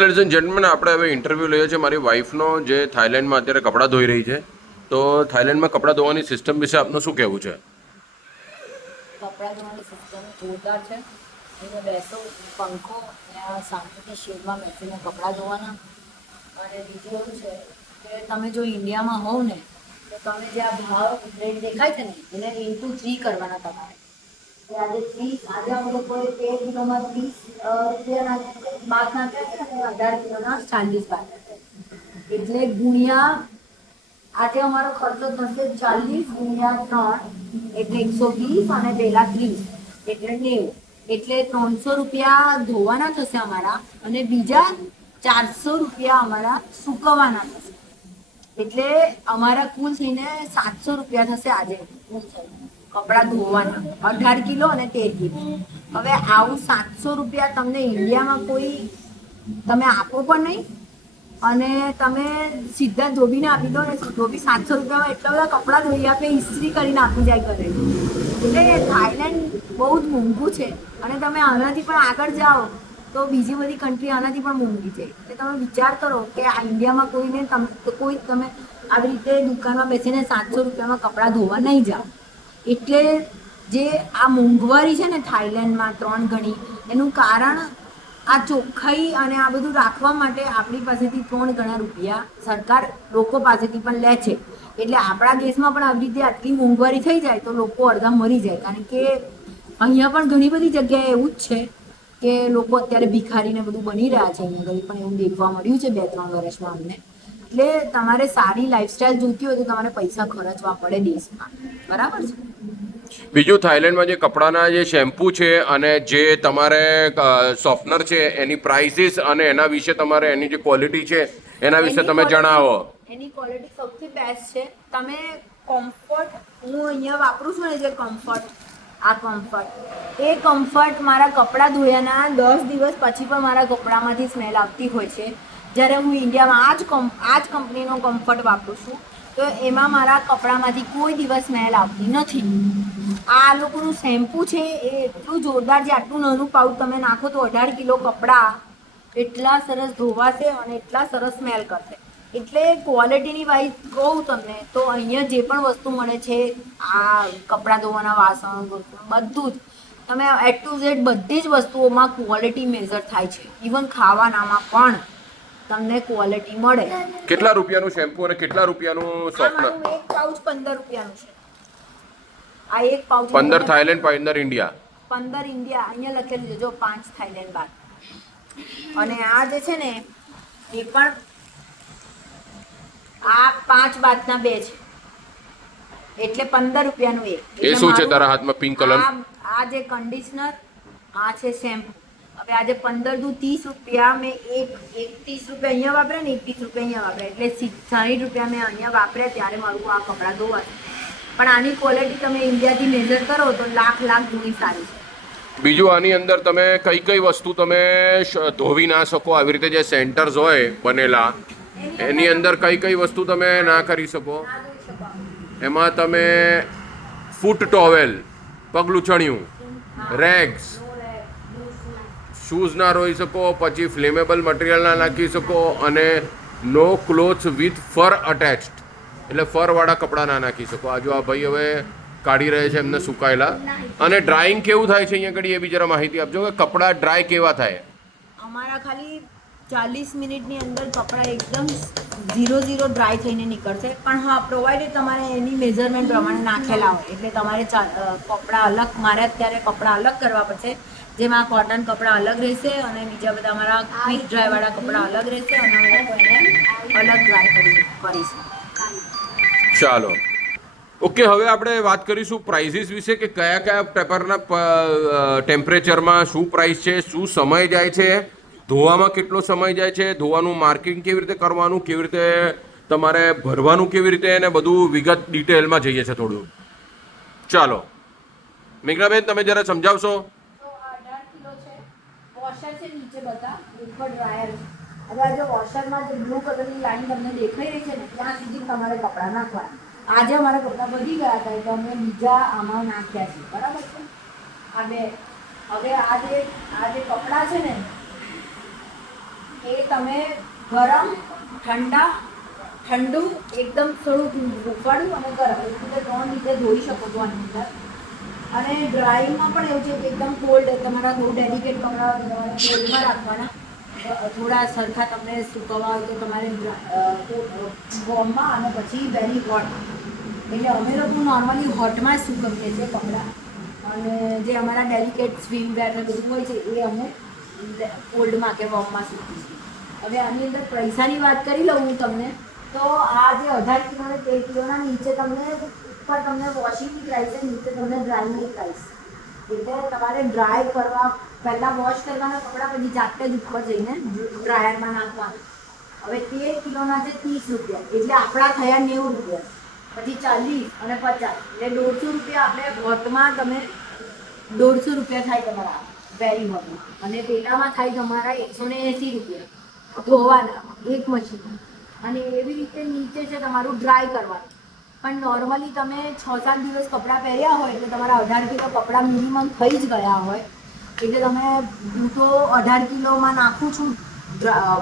Ladies and gentleman, આપણે હવે interview લઈએ છીએ મારી વાઈફનો, જે થાઈલેન્ડમાં અત્યારે કપડાં ધોઈ રહી છે. તો થાઈલેન્ડમાં કપડાં ધોવાની સિસ્ટમ વિશે આપનું શું કહેવું છે? કપડાં ધોવાની સિસ્ટમ જોરદાર છે. અહીંયા બેસો, પંખો ત્યાં શાંતિથી શેડમાં બેસીને કપડાં ધોવાના. અને બીજું એવું છે કે તમે જો ઇન્ડિયામાં હોવ ને તો તમે જે આ ભાવ રેટ દેખાય છે ને એને × 3 કરવાના તમારે. આજે 30, આજે અમે લોકોએ 13 કિલોમાં 30 રૂપિયાના બાદ નાખ્યા છે અને 18 કિલોના 40 બાદ નાખ્યા. એટલે ગુણ્યા આજે અમારો ખર્ચો થશે 40 × 3 એટલે 120 અને પેલા 30 એટલે 90. એટલે 300 રૂપિયા ધોવાના થશે અમારા અને બીજા 400 રૂપિયા અમારા સૂકવવાના થશે. એટલે અમારા કુલ થઈને 700 રૂપિયા થશે આજે કપડાં ધોવાના, 18 કિલો અને 13 કિલો. હવે આવું 700 રૂપિયા તમને ઇન્ડિયામાં કોઈ તમે આપો પણ નહીં અને તમે સીધા ધોબીને આપી દો ને, ધોબી 700 રૂપિયામાં એટલા બધા કપડાં ધોઈ આપે, ઇસ્ત્રી કરીને આપી જાય કરે. એટલે થાઈલેન્ડ બહુ જ મોંઘું છે અને તમે આનાથી પણ આગળ જાઓ તો બીજી બધી કન્ટ્રી આનાથી પણ મોંઘી છે. એટલે તમે વિચાર કરો કે આ ઇન્ડિયામાં તમે આવી રીતે દુકાનમાં બેસીને 700 રૂપિયામાં કપડાં ધોવા નહીં જાઓ. એટલે જે આ મોંઘવારી છે ને થાઈલેન્ડમાં 3 ગણી, એનું કારણ આ ચોખ્ખાઈ અને આ બધું રાખવા માટે આપણી પાસેથી 3 ગણા રૂપિયા સરકાર લોકો પાસેથી પણ લે છે. એટલે આપણા દેશમાં પણ આવી રીતે આટલી મોંઘવારી થઈ જાય તો લોકો અડધા મરી જાય. કારણ કે અહીંયા પણ ઘણી બધી જગ્યાએ એવું જ છે કે લોકો અત્યારે ભિખારીને બધું બની રહ્યા છે. અહીંયા ઘડી પણ એવું દેખવા મળ્યું છે 2-3 વર્ષમાં અમને. એટલે તમારે સારી લાઈફસ્ટાઈલ જોઈતી હોય તો તમારે પૈસા ખર્ચવા પડે દેશમાં, બરાબર છે. બીજું, થાઈલેન્ડમાં જે કપડાના જે શેમ્પૂ છે અને જે તમારે સોફ્ટનર છે એની પ્રાઇસીસ અને એના વિશે તમારે એની જે ક્વોલિટી છે એના વિશે તમે જણાવો. એની ક્વોલિટી સૌથી બેસ્ટ છે. તમે કમ્ફર્ટ, હું અહીંયા વાપરું છું ને જે કમ્ફર્ટ, આ કમ્ફર્ટ, એ કમ્ફર્ટ મારા કપડાં ધોયાના 10 દિવસ પછી પણ મારા કપડામાંથી સ્મેલ આવતી હોય છે. જ્યારે હું ઇન્ડિયામાં આ જ કંપનીનો કમ્ફર્ટ વાપરું છું તો એમાં મારા કપડામાંથી કોઈ દિવસ સ્મેલ આવતી નથી. આ લોકોનું શેમ્પૂ છે એ એટલું જોરદાર છે. આટલું નાનું પાઉચ તમે નાખો તો 18 કિલો કપડાં એટલા સરસ ધોવાશે અને એટલા સરસ સ્મેલ કરશે. એટલે ક્વોલિટીની વાઇઝ કહું તમને તો અહીંયા જે પણ વસ્તુ મળે છે, આ કપડાં ધોવાના વાસણ બધું જ તમે A to Z બધી જ વસ્તુઓમાં ક્વોલિટી મેઝર થાય છે. ઇવન ખાવાનામાં પણ તમને ક્વોલિટી મળે. કેટલા રૂપિયાનું શેમ્પૂ અને કેટલા રૂપિયાનું સોફ્ટનર? એક પાઉચ 15 રૂપિયાનું છે. આ એક પાઉચ 15 થાઈલેન્ડ, 15 ઇન્ડિયા. 15 ઇન્ડિયા અહીંયા લખેલું છે જો, 5 થાઈલેન્ડ બાદ. અને આ જે છે ને એ પણ આ 5 બાદના 2 છે એટલે 15 રૂપિયાનું એક. એ શું છે તારા હાથમાં પિંક કલર? આ જે કન્ડિશનર, આ છે શેમ્પુ. હવે આજે 15 દુ 30 રૂપિયા મેં એક 30 રૂપિયા અહીંયા વાપર્યા ને 30 રૂપિયા અહીંયા વાપર્યા એટલે 60 રૂપિયા મેં અહીંયા વાપર્યા ત્યારે મારું આ કપડાં ધોવાય. પણ આની ક્વોલિટી તમે ઇન્ડિયાથી મેજર કરો તો લાખ ગુણી સારી છે. બીજું, આની અંદર તમે કઈ વસ્તુ તમે ધોવી ના શકો, આવી રીતે જે સેન્ટર્સ હોય બનેલા એની અંદર કઈ વસ્તુ તમે ના કરી શકો? એમાં તમે ફૂટ ટોવેલ, પગલૂછણિયું, રેગ્સ, શૂઝ ના રોઈ શકો, પછી ફ્લેમેબલ મટીરિયલ ના નાખી શકો અને નો ક્લોથ્સ વિથ ફર અટેચ્ડ, એટલે ફરવાળા કપડાં ના નાખી શકો. આ જો આ ભાઈ હવે કાઢી રહે છે એમને સુકાયેલા. અને ડ્રાઈંગ કેવું થાય છે અહીંયા ઘડી એ બી જરા માહિતી આપજો કે કપડાં ડ્રાય કેવા થાય? અમારા ખાલી 40 મિનિટની અંદર કપડાં એકદમ 0 ડ્રાય થઈને નીકળશે. પણ હા, પ્રોવાઇડેડ તમારે એની મેઝરમેન્ટ પ્રમાણે નાખેલા હોય એટલે તમારે કપડાં અલગ, મારે અત્યારે કપડાં અલગ કરવા પડશે. જેમાં કોટન કપડાં અલગ રહેશે અને બીજા બધા અમારા ક્વિક ડ્રાયવાળા કપડાં અલગ રહેશે અને અમે લોકો એને અલગ ડ્રાય કરીશું. ચાલો, ઓકે. હવે આપણે વાત કરીશું પ્રાઇઝિસ વિશે કે કયા પ્રકારના ટેમ્પરેચરમાં શું પ્રાઇસ છે, શું સમય જાય છે, ધોવામાં કેટલો સમય જાય છે, ધોવાનું માર્કિંગ કેવી રીતે કરવાનું, કેવી રીતે તમારે ભરવાનું, કેવી રીતે, એને બધું વિગત ડિટેલમાં જઈએ છે થોડું. ચાલો મેઘનાબેન, તમે જરા સમજાવશો. 18 કિલો છે. વોશર છે નીચે બધા, ઉપર ડ્રાયર છે. હવે આ જે વોશરમાં જે બ્લુ કલરની લાઈન તમને દેખાઈ રહી છે ને ત્યાં સુધી તમારે કપડાં નાખવાના. આજે અમારા કપડાં વધી ગયા હતા એટલે અમે બીજા આમાં નાખ્યા છે, બરાબર છે. આ 2 હવે આ જે કપડાં છે ને એ તમે ગરમ ઠંડુ એકદમ થોડું ઉકાળ્યું અને ગરમ એ રીતે 3 રીતે ધોઈ શકો છો આની અંદર. અને ડ્રાઈમાં પણ એવું છે કે એકદમ કોલ્ડ તમારા બહુ ડેલિકેટ કપડાં કોલ્ડમાં રાખવાના. થોડા સરખા તમને સુકવવા હોય તો તમારે વોર્મમાં અને પછી વેરી હોટ. એટલે અમે લોકો નોર્મલી હોટમાં જ સુકવીએ છીએ કપડાં. અને જે અમારા ડેલિકેટ સ્વિમવેર ને બધું હોય છે એ અમે કોલ્ડમાં કે વોર્મમાં સૂકવીએ છીએ. હવે આની અંદર પૈસાની વાત કરી લઉં હું તમને, તો આ જે 18 કિલો અને 13 કિલોના નીચે તમને ઉપર તમને વોશિંગની પ્રાઇસ છે, નીચે તમને ડ્રાયની પ્રાઇસ. એટલે તમારે ડ્રાય કરવા પહેલાં વોશ કરવાના કપડાં, પછી જાતે જ ઉપર જઈને ડ્રાયરમાં નાખવાના. હવે 13 કિલોના છે 30 રૂપિયા, એટલે આપણા થયા 90 રૂપિયા. પછી 40 અને 50 એટલે 150 રૂપિયા. આપણે હોટમાં તમે 150 રૂપિયા થાય તમારા વેરી હોટમાં, અને પેલામાં થાય તમારા 180 રૂપિયા ધોવાના એક મશીન. અને એવી રીતે નીચે છે તમારું ડ્રાય કરવાનું. પણ નોર્મલી તમે 6-7 દિવસ કપડાં પહેર્યા હોય એટલે તમારા 18 કિલો કપડાં મિનિમમ થઈ જ ગયા હોય. એટલે તમે હું તો 18 કિલોમાં નાખું છું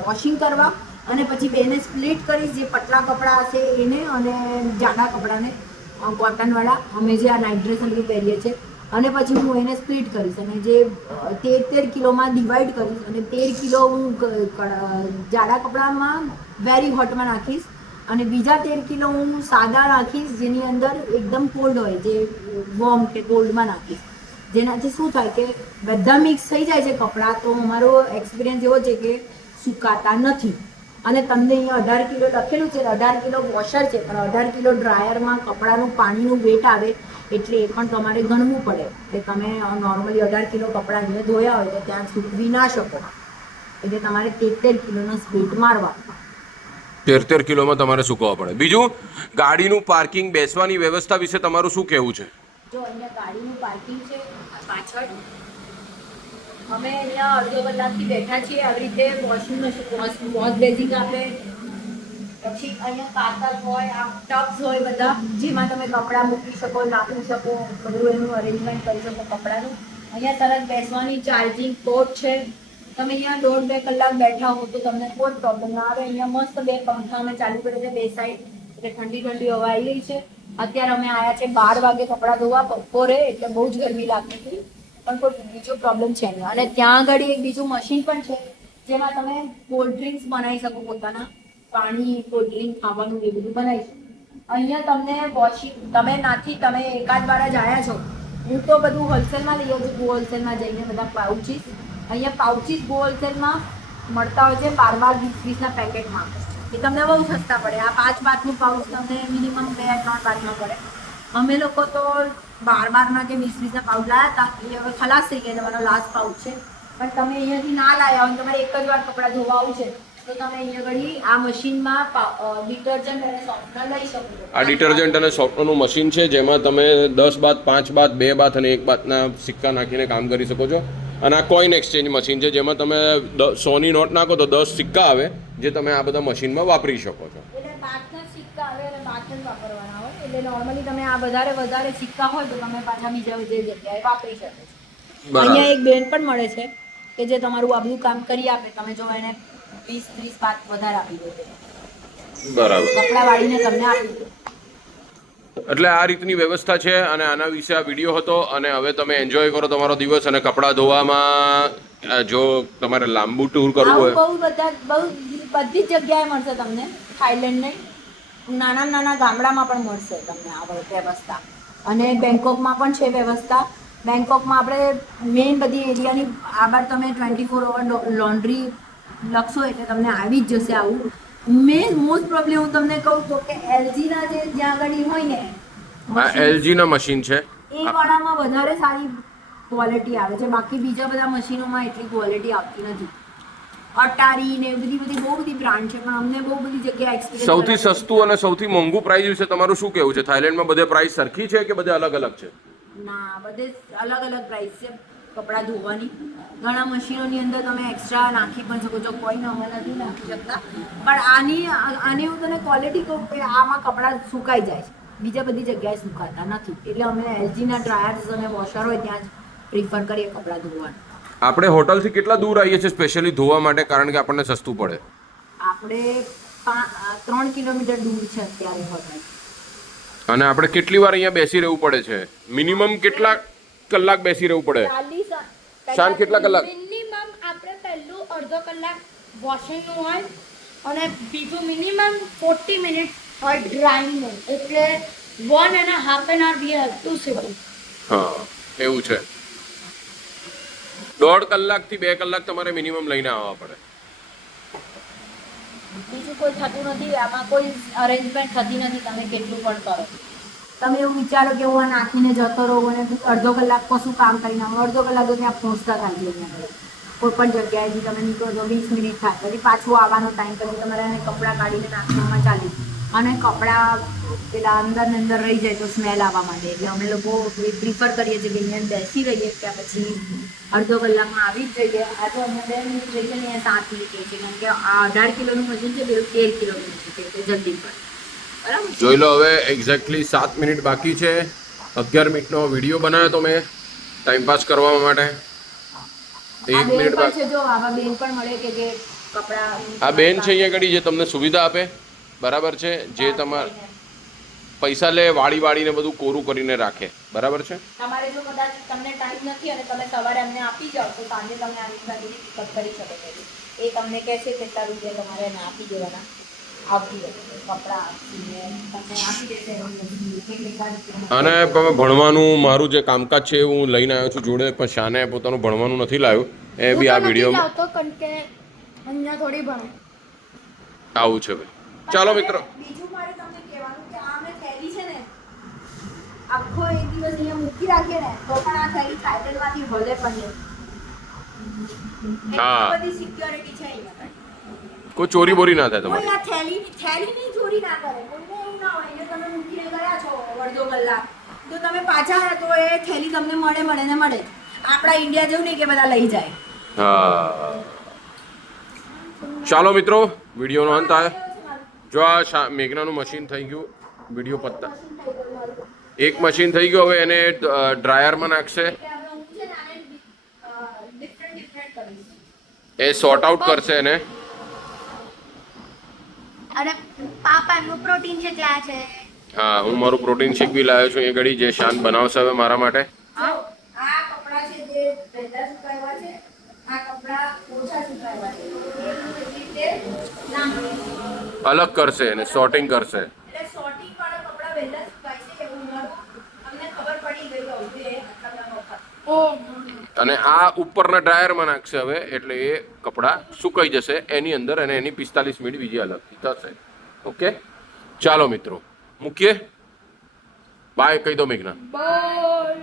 વોશિંગ કરવા, અને પછી બેને સ્પ્લિટ કરીશ. જે પતલા કપડાં હશે એને, અને જાડા કપડાને કોટનવાળા અમે જે આ નાઇટ ડ્રેસ અંગે પહેરીએ છીએ, અને પછી હું એને સ્પ્લિટ કરીશ. અને જે 13 કિલોમાં ડિવાઈડ કરીશ, અને 13 કિલો હું જાડા કપડામાં વેરી હોટમાં નાખીશ, અને બીજા 13 કિલો હું સાદા નાખીશ જેની અંદર એકદમ કોલ્ડ હોય, જે વોર્મ કે કોલ્ડમાં નાખીશ. જેનાથી શું થાય કે બધા મિક્સ થઈ જાય છે કપડાં. તો અમારો એક્સપિરિયન્સ એવો છે કે સુકાતા નથી. અને તમને અહીંયા 18 કિલો લખેલું છે, 18 કિલો વોશર છે, પણ 18 કિલો ડ્રાયરમાં કપડાનું પાણીનું વેટ આવે એટલે એ પણ તમારે ગણવું પડે. એટલે તમે નોર્મલી 18 કિલો કપડાં અહીંયા ધોયા હોય તો ત્યાં સૂકવી ના શકો. એટલે તમારે 13 કિલોનો સ્પ્લિટ મારવા. 13 કિલોમાં તમારે સૂકવવા પડે. બીજું, ગાડીનું પાર્કિંગ, બેસવાની વ્યવસ્થા વિશે તમારું શું કહેવું છે? જો અહીંયા ગાડીનું પાર્કિંગ છે પાછળ. અમે અહીંયા અડધો કલાકથી બેઠા છીએ. આવી રીતે વોશિંગ મશીન વોશ બેઝિંગ આપે. પછી અહીંયા કાતર હોય, આ ટબ્સ હોય બધા, જેમાં તમે કપડાં મૂકી શકો, નાખી શકો, બધું એનું અરેન્જમેન્ટ કરી શકો કપડાનું. અહીંયા તરત બેસવાની ચાર્જિંગ પોર્ટ છે. તમે અહીંયા 1.5-2 કલાક બેઠા હો તો તમને કોઈ પ્રોબ્લેમ ના આવે. અહીંયા મસ્ત 2 પંખા અમે ચાલુ કર્યા છે 2 સાઈડ, એટલે ઠંડી ઠંડી હવા આવી રહી છે. અત્યારે અમે આવ્યા છે 12 વાગે કપડાં ધોવા બપોરે, એટલે બહુ જ ગરમી લાગતી હતી, પણ કોઈ બીજો પ્રોબ્લેમ છે નહીં. અને ત્યાં આગળ એક બીજું મશીન પણ છે જેમાં તમે કોલ્ડ ડ્રિંક્સ બનાવી શકો, પોતાના પાણી, કોલ્ડ ડ્રિંક, ખાવાનું એ બધું બનાવી શકો. અહીંયા તમને વોશિંગ તમે એકાદ વાર જ આવ્યા છો. હું તો બધું હોલસેલમાં લઈ આવું છું, હોલસેલમાં જઈને બધા પાઉચીસ. અહીંયા પાઉચીસ હોલસેલમાં મળતા હોય છે 12-12, 20-20ના પેકેટમાં. એ તમને બહુ સસ્તા પડે. આ 5 બાથનું પાઉચ તમને મિનિમમ 2-3 બાથમાં પડે. અમે લોકો તો 12-12ના કે 20-20ના પાઉચ લાવ્યા હતા. એ હવે ખલાસ થઈ ગયા, તમારો લાસ્ટ પાઉચ છે. પણ તમે અહીંયાથી ના લાવ્યા હોય, તમારે એક જ વાર કપડાં ધોવા આવું છે, તો તમે અહીંયા ઘડી આ મશીનમાં ડિટર્જન્ટ અને સોફ્ટનર લઈ શકો છો. આ ડિટર્જન્ટ અને સોફ્ટનરનું મશીન છે જેમાં તમે 10 બાથ, 5 બાથ, 2 બાથ અને 1 બાથના સિક્કા નાખીને કામ કરી શકો છો. અને આ કોઈન એક્સચેન્જ મશીન છે જેમાં તમે 100ની નોટ નાખો તો 10 સિક્કા આવે, જે તમે આ બધા મશીનમાં વાપરી શકો છો. એટલે બાથના સિક્કા આવે અને બાથ જ વાપરવાના હોય. એટલે નોર્મલી તમે આ વધારે સિક્કા હોય તો તમે પાછા બીજા જગ્યાએ વાપરી શકો છો. અહીંયા એક બેન પણ મળે છે કે જે તમારું આ બધું કામ કરી આપે. તમે જો એને 20-30 બાથ વધારે આપી દો, બરાબર, કપડાં વાળીને તમને આપી દો. એટલે આ રીતની વ્યવસ્થા છે. અને આના વિશે આ વિડીયો હતો. અને હવે તમે એન્જોય કરો તમારો દિવસ. અને કપડાં ધોવામાં જો તમારે લાંબુ ટૂર કરવું હોય, બહુ બધી જ જગ્યાએ મળશે તમને. થાઈલેન્ડ નહીં, નાના ગામડામાં પણ મળશે તમને આ વ્યવસ્થા. અને બેંકોકમાં પણ છે વ્યવસ્થા. બેંકોકમાં આપણે મેઇન બધી એરિયાની આબાર તમે 24 અવર લોન્ડ્રી લખશો એટલે તમને આવી જ જશે આવું. મોસ્ટ પ્રોબ્લેમ હું તમને કહું તો કે એલજીના જે જ્યાં આગળ હોય ને, આ એલજીના મશીન છે, એ વાળામાં વધારે સારી ક્વોલિટી આવે છે. બાકી બીજા બધા મશીનોમાં એટલી ક્વોલિટી આવતી નથી. અટારી ને બધી બહુ બધી બ્રાન્ડ છે, પણ અમને બહુ બધી જગ્યાએ એક્સપિરિયન્સ. સૌથી સસ્તું અને સૌથી મોંઘું પ્રાઇસ વિશે તમારું શું કહેવું છે? થાઈલેન્ડમાં બધે પ્રાઇસ સરખી છે કે બધે અલગ અલગ છે? ના, બધે અલગ અલગ પ્રાઇસ છે કપડાં ધોવાની. ઘણા મશીનોની અંદર તમે એક્સ્ટ્રા નાખી પણ શકો છો, કોઈ અમે નથી નાખી શકતા. પણ આની હું તને ક્વોલિટી કહું કે આમાં કપડાં સુકાઈ જાય છે, બીજા બધી જગ્યાએ સુકાતા નથી. એટલે અમે એલજીના ડ્રાયર્સ અને વોશર હોય ત્યાં જ પ્રિફર કરીએ કપડાં ધોવાનું. આપણે હોટલથી કેટલા દૂર આવીએ છીએ સ્પેશિયલી ધોવા માટે, કારણ કે આપણને સસ્તું પડે? આપણે 3 કિલોમીટર દૂર છે અત્યારે હોટલ. અને આપણે કેટલી વાર અહીંયા બેસી રહેવું પડે છે? મિનિમમ કેટલા કલાક બેસી રહેવું પડે? શાન કેટલા કલાક? મિનિમમ આપણે પહેલું અડધો કલાક વોશિંગનું હોય અને બીજું મિનિમમ 40 મિનિટ હોય ડ્રાઇંગનું, એટલે 1.5 hour we have to sit. હા એવું છે. 1.5 કલાકથી 2 કલાક તમારે મિનિમમ લઈને આવવા પડે. બીજું કોઈ થતું નથી આમાં, કોઈ અરેન્જમેન્ટ થતી નથી. તમે કેટલું પણ કરો, તમે એવું વિચારો કે હું આ નાખીને જતો રહું અને અડધો કલાક કશું કામ કરીને આવું, અડધો કલાક તો ત્યાં પહોંચતા થાય છે. કોઈ પણ જગ્યાએથી તમે નીકળો તો 20 મિનિટ થાય, પછી પાછું આવવાનો ટાઈમ, પછી તમારે કપડાં કાઢીને નાખવામાં ચાલી, અને કપડાં પેલા અંદર ને અંદર રહી જાય તો સ્મેલ આવવા માંડે. એટલે અમે લોકો પ્રિફર કરીએ છીએ કે અહીંયા બેસી રહીએ, ત્યાં પછી અડધો કલાકમાં આવી જ જઈએ. આ તો અમે 2 મિનિટ જઈએ ને અહીંયા 7 મિનિટ છે, કારણ કે આ 18 કિલોનું વજન છે, પેલું 13 કિલોનું છે, એટલે જલ્દી પડે. બરાબર, જોઈ લો હવે એક્ઝેક્ટલી 7 મિનિટ બાકી છે. 11 મિનિટનો વિડીયો બનાવ્યો તો મેં ટાઈમપાસ કરવા માટે. આ 1 બેન મિનિટ પણ બાકી. છે, જો આવા બેન પણ મળે કે જે કપડાં, આ બેન છે અહીંયા આગળ જે તમને સુવિધા આપે, બરાબર છે, જે તમારે પૈસા લે, વાળીને બધું કોરું કરીને રાખે, બરાબર છે. તમારે જો કદાચ તમને ટાઈમ નથી અને તમે સવારે અમને આપી જાઓ તો સાંજે તમે આવી ગાડીને પિકઅપ કરી શકો છો. એ તમને કહેશે કેટલા રૂપિયા તમારે એને આપી દેવાના, આપી દેશે કપડાં આપીને તમને આપી દેશે. અને ભણવાનું મારું જે કામકાજ છે એ હું લઈને આવ્યો છું જોડે, પણ શાને પોતાનું ભણવાનું નથી લાવ્યું, એ બી આ વિડીયોમાં આવતો કારણ કે અહીંયા થોડી ભણો. આવું છે ભાઈ. ચાલો મિત્રો, બીજું મારે તમને કહેવાનું કે આ મેં થેલી છે ને આખો એક દિવસ અહીંયા મૂકી રાખીએ ને તો પણ આ થેલી થાઈલેન્ડમાંથી ભલે પણ નહીં. હા. એટલી બધી સિક્યોરિટી છે અહીંયા. કોઈ ચોરી બોરી ના થાય કોઈ તમારી. આ થેલીની ચોરી ના કરે. કોઈને એવું ના હોય કે તમે મૂકીને ગયા છો અડધો કલાક તો તમે પાછા આવ્યા તો એ થેલી તમને મળે ને મળે. આપણા ઇન્ડિયા જેવું નહીં કે બધા લઈ જાય. હા ચાલો મિત્રો, વિડીયોનો અંત આવે. જો આ મેઘનાનું મશીન થઈ ગયું, વિડીયો પત્તા એક મશીન થઈ ગયું, હવે એને ડ્રાયરમાં નાખશે, એ સોર્ટ આઉટ કરશે એને. અને પાપાનું પ્રોટીન છે ત્યાં છે. હા, હું મારું પ્રોટીન શેક બી લાવ્યો છું એ ઘડી, જે શાન બનાવશે હવે મારા માટે. આ કપડાં છે જે વહેલા સુકાવ્યા છે, આ કપડાં ઓછા સુકાવ્યા છે, એવી રીતે નાખીએ. અલગ કરશે અને સોર્ટિંગ કરશે. એટલે sorting વાળા કપડાં વહેલા સુકાય છે એવું મારું અમને ખબર પડી ગઈ હવે આટલા વખત. અને આ ઉપરના ડ્રાયરમાં નાખશે હવે, એટલે એ કપડાં સુકાઈ જશે એની અંદર, અને એની 45 મિનિટ બીજી અલગથી થશે. ઓકે, ચાલો મિત્રો મૂકીએ. બાય કહી દો મેઘના. બાય.